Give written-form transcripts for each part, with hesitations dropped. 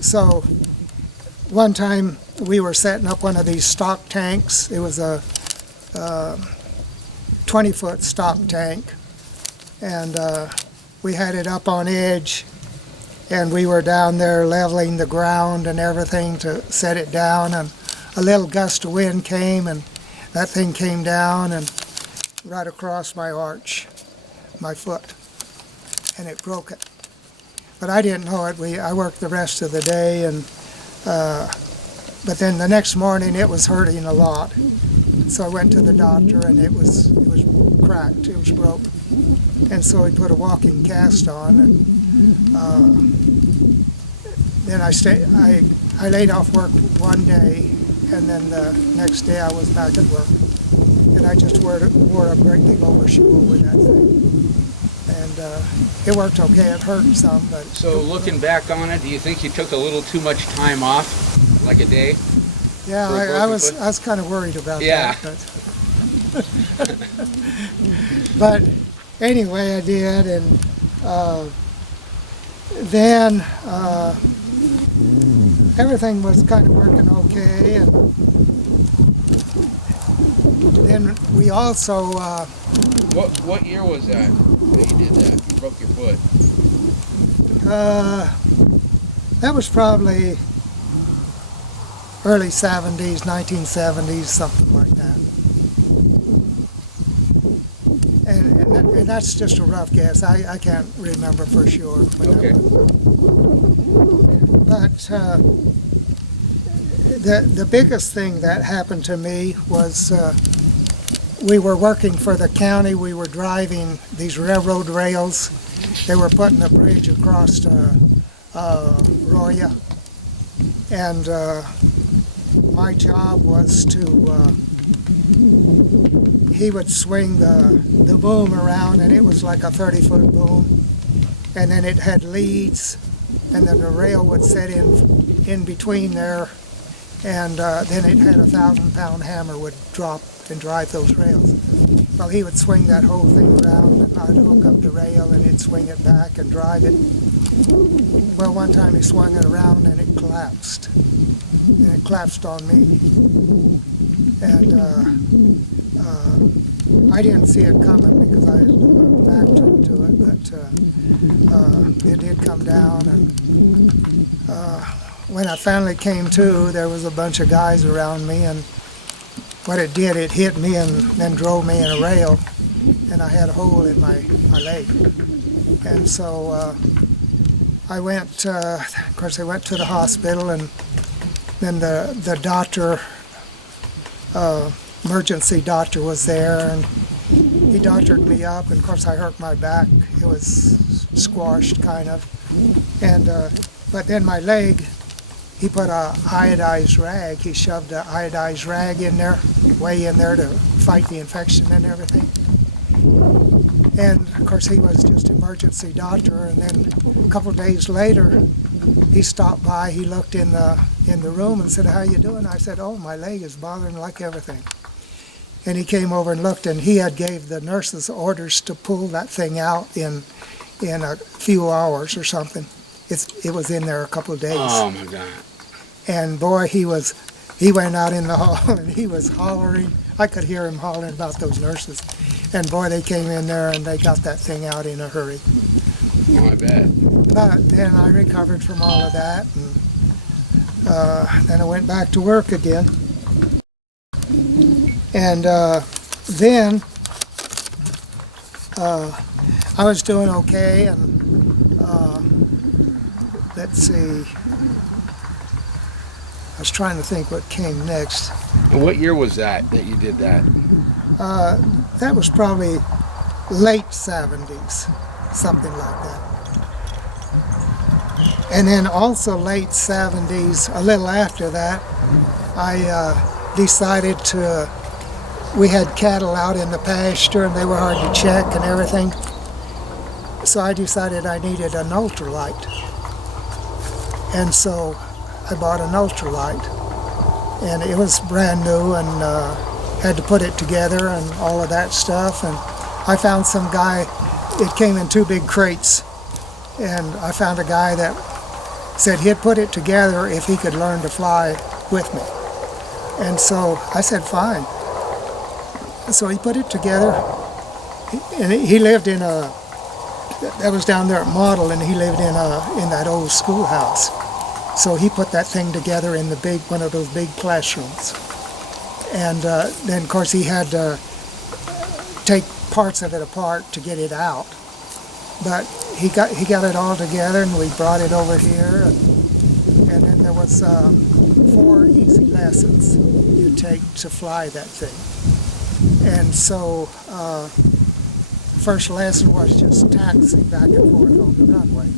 so one time we were setting up one of these stock tanks. It was a 20-foot stock tank, and we had it up on edge, and we were down there leveling the ground and everything to set it down, and a little gust of wind came, and that thing came down and right across my arch, my foot, and it broke it. But I didn't know it. I worked the rest of the day, and but then the next morning it was hurting a lot. So I went to the doctor, and it was cracked. It was broke, and so he put a walking cast on, and then I laid off work one day, and then the next day I was back at work, and I just wore a great big overshoe with that thing, and it worked okay. It hurt some, but so looking back on it, do you think you took a little too much time off, like a day? Yeah, I was kind of worried about that. But anyway, I did, and then everything was kind of working okay, and then we also. What year was that you did that? You broke your foot. That was probably early 70s, 1970s, something like that. And that's just a rough guess. I can't remember for sure. Okay. But the biggest thing that happened to me was we were working for the county. We were driving these railroad rails. They were putting a bridge across Roya, and my job was to he would swing the boom around, and it was like a 30-foot boom, and then it had leads, and then the rail would set in between there, and then it had a 1,000-pound hammer would drop and drive those rails. Well, he would swing that whole thing around, and I'd hook up the rail, and he'd swing it back and drive it. Well, one time he swung it around, and it collapsed. And it collapsed on me. And I didn't see it coming because I was back to it, but it did come down. And when I finally came to, there was a bunch of guys around me, and what it did, it hit me and then drove me in a rail, and I had a hole in my leg. And so I went, of course, I went to the hospital, and then the doctor, emergency doctor was there, and he doctored me up, and of course I hurt my back. It was squashed kind of. And but then my leg, he put a iodized rag. He shoved an iodized rag in there, way in there to fight the infection and everything. And of course he was just an emergency doctor. And then a couple of days later, he stopped by. He looked in the room and said, "How you doing?" I said, "Oh, my leg is bothering like everything." And he came over and looked, and he had gave the nurses orders to pull that thing out in a few hours or something. It was in there a couple of days. Oh my God! And boy, he went out in the hall and he was hollering. I could hear him hollering about those nurses. And boy, they came in there and they got that thing out in a hurry. Oh, I bet. But then I recovered from all of that, and then I went back to work again. And then I was doing okay, and let's see, I was trying to think what came next. And what year was that you did that? That was probably late 70s, something like that. And then also late 70s, a little after that, I decided we had cattle out in the pasture and they were hard to check and everything. So I decided I needed an ultralight. And so I bought an ultralight. And it was brand new, and had to put it together and all of that stuff. And I found some guy, it came in 2 big crates. And I found a guy that said he'd put it together if he could learn to fly with me. And so I said, fine. So he put it together, and he lived in a, that was down there at Model, and he lived in that old schoolhouse. So he put that thing together in the big, one of those big classrooms. And then, of course, he had to take parts of it apart to get it out. But he got it all together, and we brought it over here. And then there was 4 easy lessons you take to fly that thing. And so first lesson was just taxi back and forth on the runway.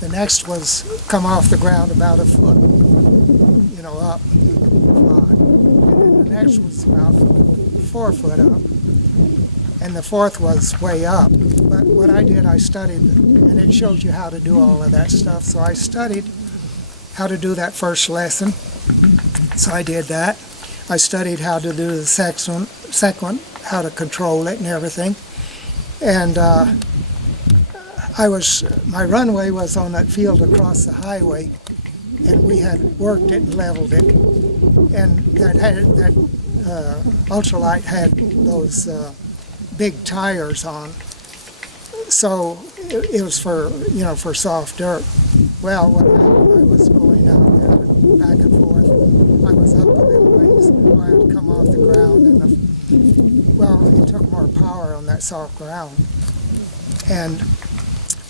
The next was come off the ground about a foot, you know, up, fly. And then the next was about 4 foot up. And the fourth was way up. But what I did, I studied, and it shows you how to do all of that stuff. So I studied how to do that first lesson. So I did that. I studied how to do the second, how to control it and everything. And my runway was on that field across the highway, and we had worked it and leveled it. And that ultralight had those big tires on, so it was for, you know, for soft dirt. Well, what happened, I was going out there back and forth. I was up a little ways, and I had to come off the ground, and well, it took more power on that soft ground. And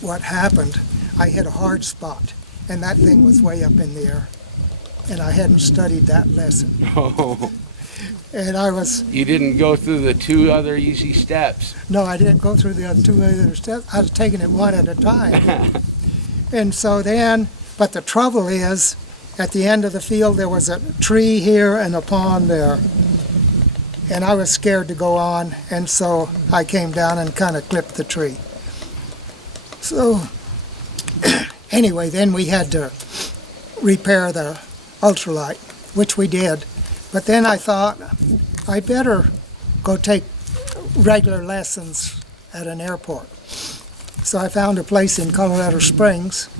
what happened, I hit a hard spot, and that thing was way up in the air, and I hadn't studied that lesson. Oh. And I was... You didn't go through the 2 other easy steps. No, I didn't go through the other 2 other steps. I was taking it one at a time. And so then, but the trouble is, at the end of the field there was a tree here and a pond there. And I was scared to go on, and so I came down and kind of clipped the tree. So anyway, then we had to repair the ultralight, which we did. But then I thought, I better go take regular lessons at an airport. So I found a place in Colorado Springs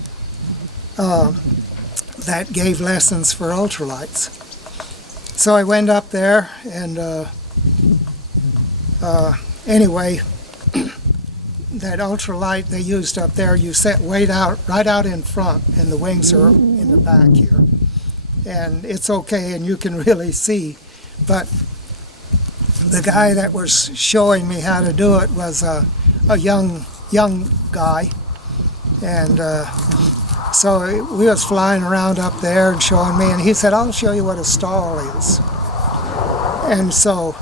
that gave lessons for ultralights. So I went up there, and anyway, that ultralight they used up there, you set right out in front, and the wings are in the back here. And it's okay, and you can really see. But the guy that was showing me how to do it was a young guy, and so we was flying around up there and showing me, and he said, "I'll show you what a stall is." And so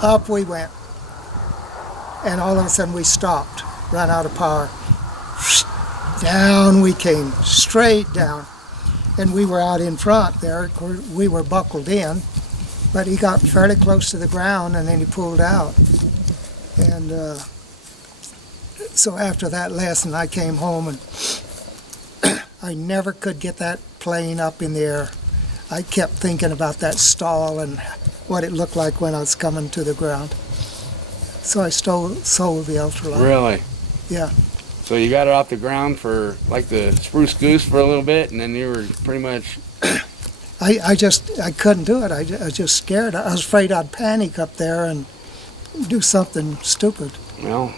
up we went, and all of a sudden we stopped, ran out of power. Down we came, straight down. And we were out in front there. Of course, we were buckled in, but he got fairly close to the ground, and then he pulled out. And so after that lesson, I came home, and I never could get that plane up in the air. I kept thinking about that stall and what it looked like when I was coming to the ground. So I sold the ultralight. Really? Yeah. So you got it off the ground for like the spruce goose for a little bit, and then you were pretty much... I couldn't do it. I was just scared. I was afraid I'd panic up there and do something stupid. Well,